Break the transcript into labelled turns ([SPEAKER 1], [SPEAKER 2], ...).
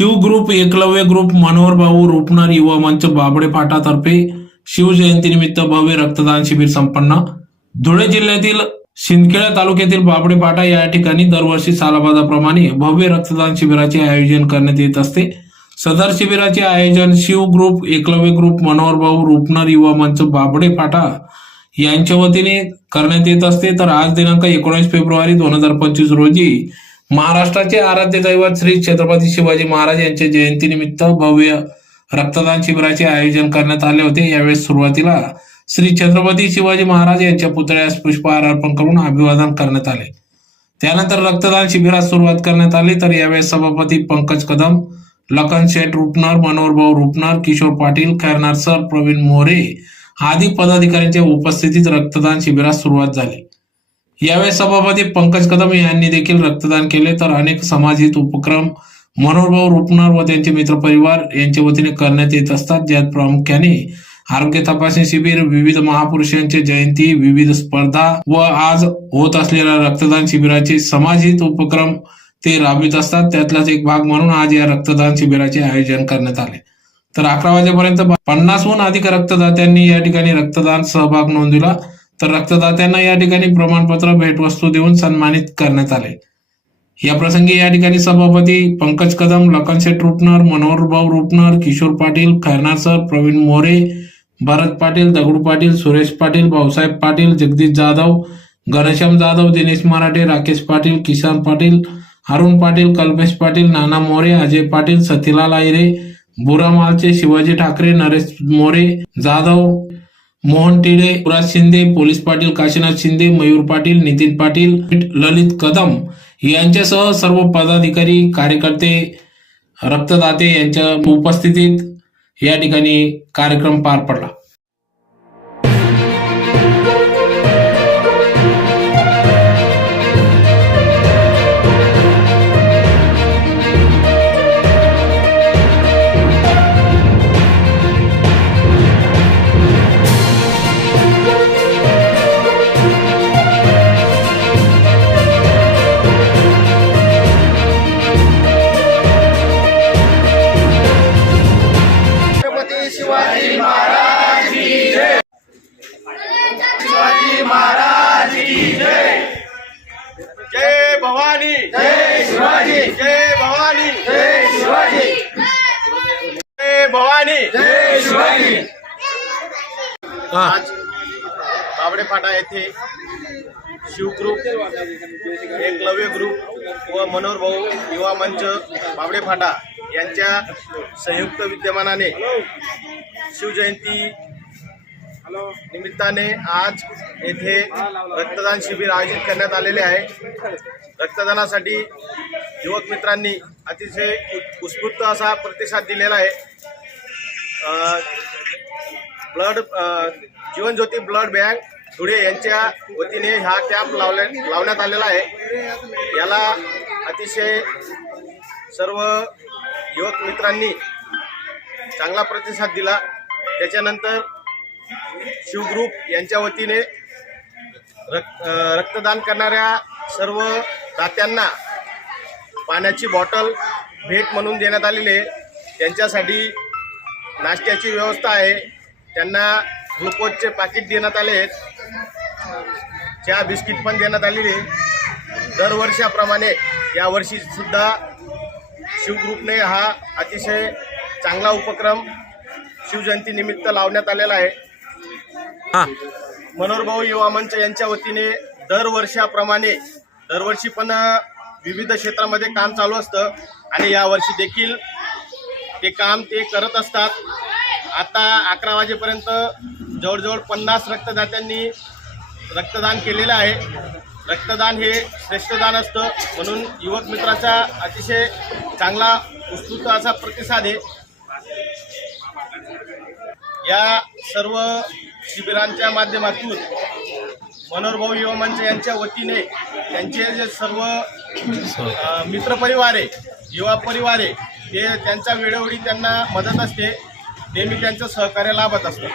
[SPEAKER 1] Shiv group Eklavya group Manohar Bhau Rupnar युवा मंच बाबडे फाटातर्फे शिवजयंतीनिमित्त भव्य रक्तदान शिबिर संपन्न. धुळे जिल्ह्यातील शिंदखेडा तालुक्यातील बाबडे फाटा या ठिकाणी दरवर्षी सालाबादाप्रमाणे भव्य रक्तदान शिबिराचे आयोजन करण्यात येत असते. सदर शिबिराचे आयोजन शिव ग्रुप एकलव्य ग्रुप मनोहर भाऊ रुपनर युवा मंच बाबडे फाटा यांच्या वतीने करण्यात येत असते. तर आज दिनांक एकोणीस फेब्रुवारी दोन हजार पंचवीस रोजी महाराष्ट्राचे आराध्य दैवत श्री छत्रपती शिवाजी महाराज यांच्या जयंतीनिमित्त भव्य रक्तदान शिबिराचे आयोजन करण्यात आले होते. यावेळेस सुरुवातीला श्री छत्रपती शिवाजी महाराज यांच्या पुतळ्यास पुष्पहार अर्पण करून अभिवादन करण्यात आले. त्यानंतर रक्तदान शिबिरास सुरुवात करण्यात आली. तर यावेळेस सभापती पंकज कदम लखन शेठ रुपनर मनोहरभाऊ रुपनर किशोर पाटील खैरनार सर प्रवीण मोरे आदी पदाधिकाऱ्यांच्या उपस्थितीत रक्तदान शिबिरास सुरुवात झाली. यावेळी सभापती पंकज कदम यांनी देखील रक्तदान केले. तर अनेक समाजित उपक्रम मनोभाव रुपणार व त्यांचे मित्रपरिवार यांच्या वतीने करण्यात येत असतात. ज्यात प्रामुख्याने आरोग्य तपासणी शिबिर विविध महापुरुषांची जयंती विविध स्पर्धा व आज होत असलेल्या रक्तदान शिबिराचे समाजित उपक्रम ते राबवित असतात. त्यातलाच एक भाग म्हणून आज या रक्तदान शिबिराचे आयोजन करण्यात आले. तर अकरा वाजेपर्यंत पन्नासहून अधिक रक्तदात्यांनी या ठिकाणी रक्तदान सहभाग नोंदविला. तर रक्तदात्यांना या ठिकाणी प्रमाणपत्र भेटवस्तू देऊन सन्मानित करण्यात आले. या प्रसंगी या ठिकाणी सभापती पंकज कदम लखनशेठ रुपनर मनोहरभाऊ रुपनर किशोर पाटील खैरनार सर प्रवीण मोरे भरत पाटील दगडू पाटील सुरेश पाटील भाऊसाहेब पाटील जगदीश जाधव घनश्याम जाधव दिनेश मराठे राकेश पाटील किसान पाटील अरुण पाटील कल्पेश पाटील नाना मोरे अजय पाटील सतीलाल आयरे बुरामालचे शिवाजी ठाकरे नरेश मोरे जाधव मोहन टिळे युवराज शिंदे पोलीस पाटील काशीनाथ शिंदे मयूर पाटील नितीन पाटील ललित कदम यांच्यासह सर्व पदाधिकारी कार्यकर्ते रक्तदाते यांच्या उपस्थितीत या ठिकाणी कार्यक्रम पार पडला.
[SPEAKER 2] जय भवानी जय शिवाजी आज बाबडे फाटा येथे शिवग्रुप एकलव्य ग्रुप व मनोहर भाऊ युवा मंच बाबडे फाटा यांच्या संयुक्त विद्यमानाने शिवजयंती निमित्ताने आज येथे रक्तदान शिबिर आयोजित करण्यात आलेले आहे. रक्तदानासाठी युवक मित्रांनी अतिशय उत्- उत्स्फूर्त असा प्रतिसाद दिलेला आहे. Blood Jeevanjyoti blood bank Dhule यांच्या वतीने हा कॅम्प लावल्या लावण्यात आलेला आहे. याला अतिशय सर्व युवक मित्रांनी चांगला प्रतिसाद दिला. त्याच्यानंतर शिवग्रुप यांच्या वतीने रक्त रक्तदान करणाऱ्या सर्व दात्यांना पाण्याची बॉटल भेट म्हणून देण्यात आलेली आहे. त्यांच्यासाठी नाश्त्याची व्यवस्था आहे. त्यांना ग्लुकोजचे पाकिट देण्यात आले आहेत. चहा बिस्किट पण देण्यात आलेली दरवर्षाप्रमाणे यावर्षी सुद्धा शिवग्रुपने हा अतिशय चांगला उपक्रम शिवजयंती निमित्त लावण्यात आलेला आहे. मनोहरभाऊ युवा मंच यांच्या वतीने दरवर्षाप्रमाणे दरवर्षी पण विविध क्षेत्रामध्ये काम चालू असतं. आणि यावर्षी देखील ते काम ते करत असतात. आता अकरा वाजेपर्यंत जवळजवळ पन्नास रक्तदात्यांनी रक्तदान केलेलं आहे. रक्तदान हे श्रेष्ठदान असतं. म्हणून युवक मित्राचा अतिशय चांगला उत्स्फूर्त असा प्रतिसाद आहे. या सर्व शिबिरांच्या माध्यमातून मनोहरभाऊ युवा मंच यांच्या वतीने त्यांचे जे सर्व मित्रपरिवार आहे युवा परिवार आहे ते त्यांच्या वेळोवेळी त्यांना मदत असते. नेहमी त्यांचं सहकार्य लाभत असतं.